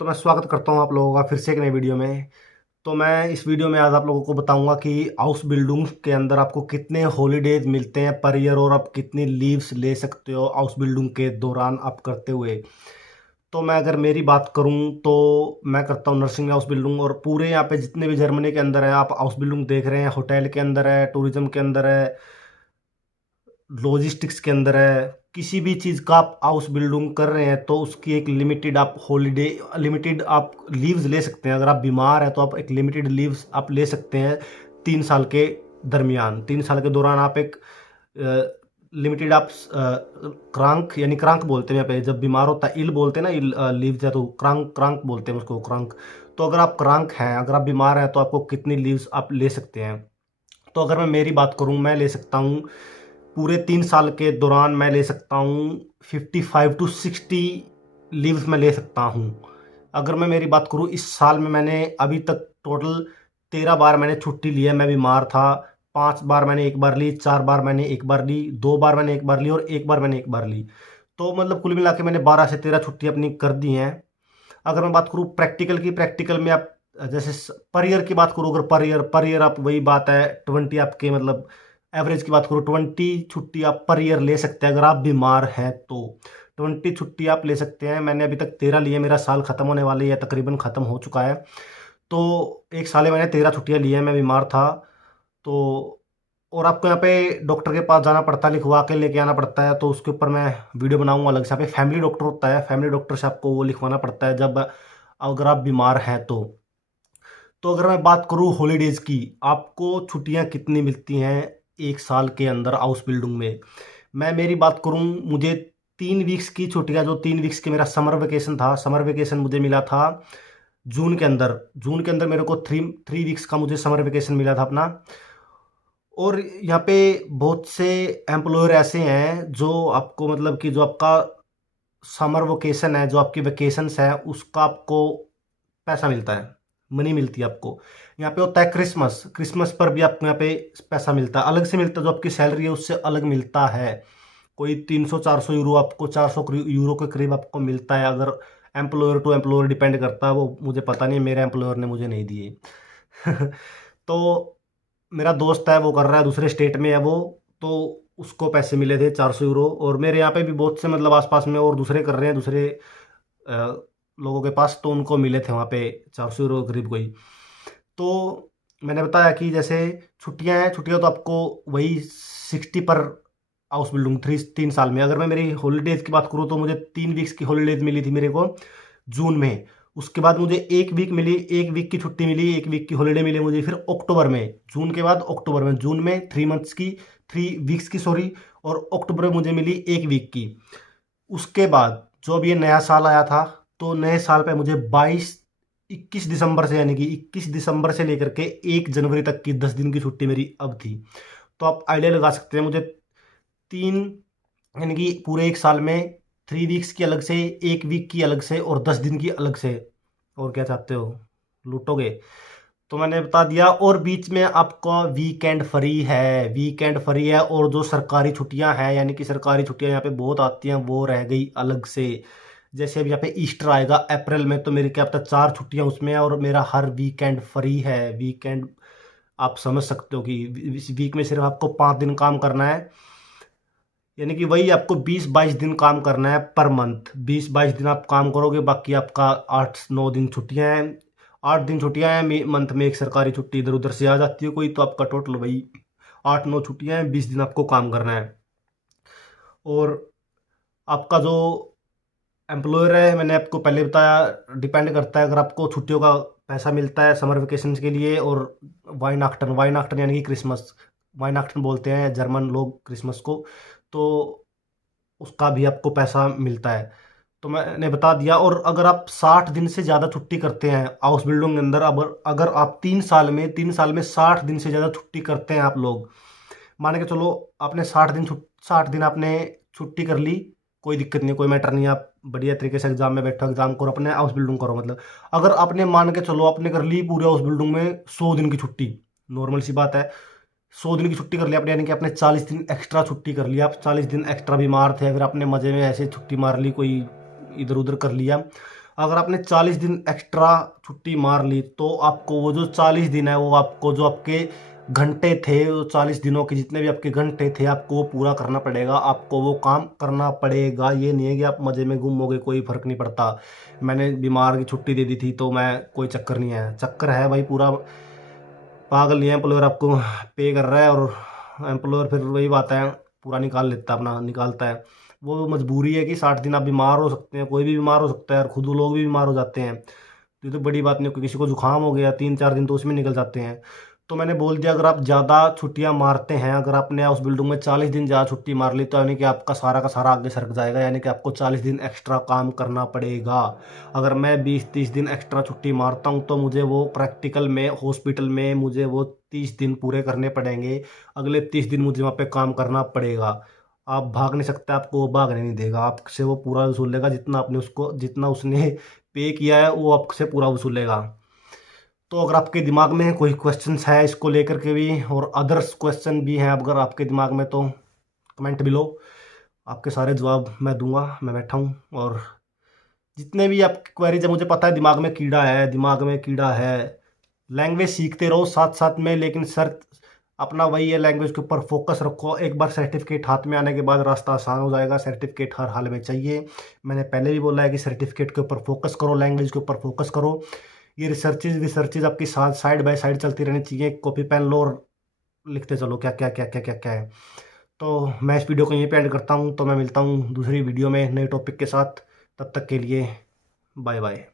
तो मैं स्वागत करता हूँ आप लोगों का फिर से एक नई वीडियो में। तो मैं इस वीडियो में आज आप लोगों को बताऊंगा कि हाउस बिल्डिंग के अंदर आपको कितने हॉलीडेज मिलते हैं पर ईयर और आप कितनी लीव्स ले सकते हो हाउस बिल्डिंग के दौरान आप करते हुए। तो मैं अगर मेरी बात करूं तो मैं करता हूं नर्सिंग हाउस बिल्डिंग, और पूरे यहाँ पे जितने भी जर्मनी के अंदर है आप हाउस बिल्डिंग देख रहे हैं, होटल के अंदर है, टूरिज्म के अंदर है, लॉजिस्टिक्स के अंदर है, किसी भी चीज़ का आप हाउस बिल्डिंग कर रहे हैं तो उसकी एक लिमिटेड आप हॉलीडे लिमिटेड आप लीव्स ले सकते हैं। अगर आप बीमार हैं तो आप एक लिमिटेड लीव्स आप ले सकते हैं 3 साल के दरमियान। 3 साल के दौरान आप एक लिमिटेड आप क्रांक यानी क्रांक बोलते हैं यहाँ पे, जब बीमार होता है इल बोलते हैं ना, इल लीव्स है तो क्रांक क्रांक बोलते हैं उसको, क्रांक। तो अगर आप क्रांक हैं, अगर आप बीमार हैं तो आपको कितनी लीव्स आप ले सकते हैं। तो अगर मैं मेरी बात करूं, मैं ले सकता हूं पूरे 3 साल के दौरान मैं ले सकता हूँ 55 to 60 लीव्स मैं ले सकता हूँ। अगर मैं मेरी बात करूँ, इस साल में मैंने अभी तक टोटल 13 बार मैंने छुट्टी ली है। मैं बीमार था, 5 बार मैंने एक बार ली, 4 बार मैंने एक बार ली, 2 बार मैंने एक बार ली और 1 बार मैंने एक बार ली। तो मतलब कुल मिला के मैंने 12 से 13 छुट्टी अपनी कर दी हैं। अगर मैं बात करूँ प्रैक्टिकल की, प्रैक्टिकल में आप जैसे पर ईयर की बात करूँ, अगर पर ईयर आप वही बात है 20 आपके मतलब एवरेज की बात करूँ 20 छुट्टी आप पर ईयर ले सकते हैं। अगर आप बीमार हैं तो 20 छुट्टी आप ले सकते हैं। मैंने अभी तक 13 ली है, मेरा साल ख़त्म होने वाली है, तकरीबन ख़त्म हो चुका है। तो एक साल में मैंने 13 छुट्टियाँ ली हैं, मैं बीमार था तो। और आपको यहाँ पे डॉक्टर के पास जाना पड़ता है, लिखवा के लेके आना पड़ता है, तो उसके ऊपर मैं वीडियो बनाऊंगा अलग से। यहाँ पे फैमिली डॉक्टर होता है, फैमिली डॉक्टर से आपको वो लिखवाना पड़ता है जब अगर आप बीमार हैं तो अगर मैं बात करूँ हॉलीडेज की, आपको छुट्टियां कितनी मिलती हैं एक साल के अंदर हाउस बिल्डिंग में। मैं मेरी बात करूँ, मुझे 3 वीक्स की छुट्टियां, जो 3 वीक्स के मेरा समर वेकेशन था, समर वेकेशन मुझे मिला था जून के अंदर मेरे को थ्री वीक्स का मुझे समर वेकेशन मिला था अपना। और यहाँ पे बहुत से एम्प्लॉयर ऐसे हैं जो आपको मतलब कि जो आपका समर वेकेशन है, जो आपकी वेकेशंस है, उसका आपको पैसा मिलता है, मनी मिलती है आपको। यहाँ पे होता है क्रिसमस, क्रिसमस पर भी आपको यहाँ पे पैसा मिलता है, अलग से मिलता है, जो आपकी सैलरी है उससे अलग मिलता है। कोई 300-400 यूरो, आपको 400 यूरो के करीब आपको मिलता है। अगर एम्प्लॉयर टू एम्प्लॉयर डिपेंड करता है, वो मुझे पता नहीं, मेरे एम्प्लॉयर ने मुझे नहीं दिए। तो मेरा दोस्त है, वो कर रहा है, दूसरे स्टेट में है वो, तो उसको पैसे मिले थे 400 यूरो। और मेरे यहाँ पे भी बहुत से मतलब आसपास में और दूसरे कर रहे हैं, दूसरे अ, लोगों के पास, तो उनको मिले थे वहाँ पे 400 यूरो करीब कोई। तो मैंने बताया कि जैसे छुट्टियां हैं, छुट्टियां तो आपको वही 60 पर हाउस बिल्डिंग 3 साल में। अगर मैं मेरी हॉलीडेज की बात करूँ तो मुझे 3 वीक्स की हॉलीडेज मिली थी मेरे को जून में। उसके बाद मुझे एक वीक मिली, एक वीक की छुट्टी मिली, एक वीक की हॉलीडे मिली मुझे फिर अक्टूबर में। जून के बाद अक्टूबर में, जून में 3 मंथ्स की, 3 वीक्स की सॉरी, और अक्टूबर में मुझे मिली एक वीक की। उसके बाद जो अब ये नया साल आया था, तो नए साल पे मुझे 21 दिसंबर से, यानी कि 21 दिसंबर से लेकर के 1 जनवरी तक की 10 दिन की छुट्टी मेरी अब थी। तो आप आइडिया लगा सकते हैं, मुझे तीन यानी कि पूरे एक साल में 3 वीक्स की अलग से, एक वीक की अलग से और 10 दिन की अलग से। और क्या चाहते हो, लूटोगे? तो मैंने बता दिया। और बीच में आपका वीकेंड फ्री है, वीकेंड फ्री है। और जो सरकारी छुट्टियां हैं, यानी कि सरकारी छुट्टियां यहाँ पे बहुत आती हैं, वो रह गई अलग से। जैसे अब यहाँ पे ईस्टर आएगा अप्रैल में, तो मेरी क्या पता 4 छुट्टियां उसमें है, और मेरा हर वीकेंड फ्री है। वीकेंड आप समझ सकते हो कि इस वीक में सिर्फ आपको 5 दिन काम करना है, यानी कि वही आपको 20-22 दिन काम करना है पर मंथ। 20-22 दिन आप काम करोगे, बाकी आपका 8-9 दिन छुट्टियां हैं। 8 दिन छुट्टियां हैं मंथ में, एक सरकारी छुट्टी इधर उधर से आ जाती है कोई, तो आपका टोटल वही 8-9 छुट्टियां हैं, 20 दिन आपको काम करना है। और आपका जो एम्प्लॉयर है, मैंने आपको पहले बताया, डिपेंड करता है। अगर आपको छुट्टियों का पैसा मिलता है समर वेकेशन के लिए, और वाइनाक्टन, वाइनाक्टन यानी कि क्रिसमस, वाइनाक्टन बोलते हैं जर्मन लोग क्रिसमस को, तो उसका भी आपको पैसा मिलता है। तो मैंने बता दिया। और अगर आप 60 दिन से ज़्यादा छुट्टी करते हैं हाउस बिल्डिंग के अंदर, अगर आप 3 साल में 60 दिन से ज़्यादा छुट्टी करते हैं आप लोग, मान के चलो आपने 60 दिन आपने छुट्टी कर ली, कोई दिक्कत नहीं, कोई मैटर नहीं, आप बढ़िया तरीके से एग्जाम में बैठो, एग्जाम करो, अपने हाउस बिल्डिंग करो। मतलब अगर आपने मान के चलो आपने कर ली पूरे हाउस बिल्डिंग में 100 दिन की छुट्टी, नॉर्मल सी बात है, 100 दिन की छुट्टी कर ली आपने, यानी कि आपने 40 दिन एक्स्ट्रा छुट्टी कर लिया। आप 40 दिन एक्स्ट्रा बीमार थे, फिर आपने मज़े में ऐसे छुट्टी मार ली, कोई इधर उधर कर लिया। अगर आपने 40 दिन एक्स्ट्रा छुट्टी मार ली तो आपको वो जो 40 दिन है वो आपको जो आपके घंटे थे, वो 40 दिनों के जितने भी आपके घंटे थे आपको वो पूरा करना पड़ेगा, आपको वो काम करना पड़ेगा। ये नहीं है कि आप मज़े में गुम हो गए, कोई फ़र्क नहीं पड़ता। मैंने बीमार की छुट्टी दे दी थी तो मैं, कोई चक्कर नहीं है, चक्कर है भाई पूरा। पागल नहीं है, एम्प्लॉयर आपको पे कर रहा है और एम्प्लॉयर फिर वही बात है, पूरा निकाल लेता है, अपना निकालता है। वो मजबूरी है कि 60 दिन आप बीमार हो सकते हैं, कोई भी बीमार हो सकता है और खुद वो लोग भी बीमार हो जाते हैं। तो ये तो बड़ी बात नहीं, किसी को जुकाम हो गया 3-4 दिन तो उसमें निकल जाते हैं। तो मैंने बोल दिया अगर आप ज़्यादा छुट्टियां मारते हैं, अगर आपने उस बिल्डिंग में 40 दिन ज़्यादा छुट्टी मार ली तो यानी कि आपका सारा का सारा आगे सरक जाएगा, यानी कि आपको 40 दिन एक्स्ट्रा काम करना पड़ेगा। अगर मैं 20-30 दिन एक्स्ट्रा छुट्टी मारता हूँ तो मुझे वो प्रैक्टिकल में हॉस्पिटल में मुझे वो 30 दिन पूरे करने पड़ेंगे, अगले 30 दिन मुझे वहाँ पे काम करना पड़ेगा। आप भाग नहीं सकते, आपको वो भागने नहीं देगा, आपसे वो पूरा वसूल लेगा, जितना आपने उसको, जितना उसने पे किया है वो आपसे पूरा वसूलेगा। तो अगर आपके दिमाग में कोई क्वेश्चंस है इसको लेकर के भी और अदर्स क्वेश्चन भी हैं अगर आपके दिमाग में, तो कमेंट बिलो, आपके सारे जवाब मैं दूंगा, मैं बैठा हूँ। और जितने भी आपकी क्वेरीज है, मुझे पता है दिमाग में कीड़ा है, दिमाग में कीड़ा है। लैंग्वेज सीखते रहो साथ साथ में, लेकिन सर अपना वही है, लैंग्वेज के ऊपर फोकस रखो। एक बार सर्टिफिकेट हाथ में आने के बाद रास्ता आसान हो जाएगा, सर्टिफिकेट हर हाल में चाहिए। मैंने पहले भी बोला है कि सर्टिफिकेट के ऊपर फोकस करो, लैंग्वेज के ऊपर फोकस करो। ये रिसर्चेज आपकी साथ साइड बाय साइड चलती रहनी चाहिए, कॉपी पेन लो और लिखते चलो क्या क्या क्या क्या क्या क्या है। तो मैं इस वीडियो को यहीं पे एंड करता हूँ, तो मैं मिलता हूँ दूसरी वीडियो में नए टॉपिक के साथ। तब तक के लिए बाय बाय।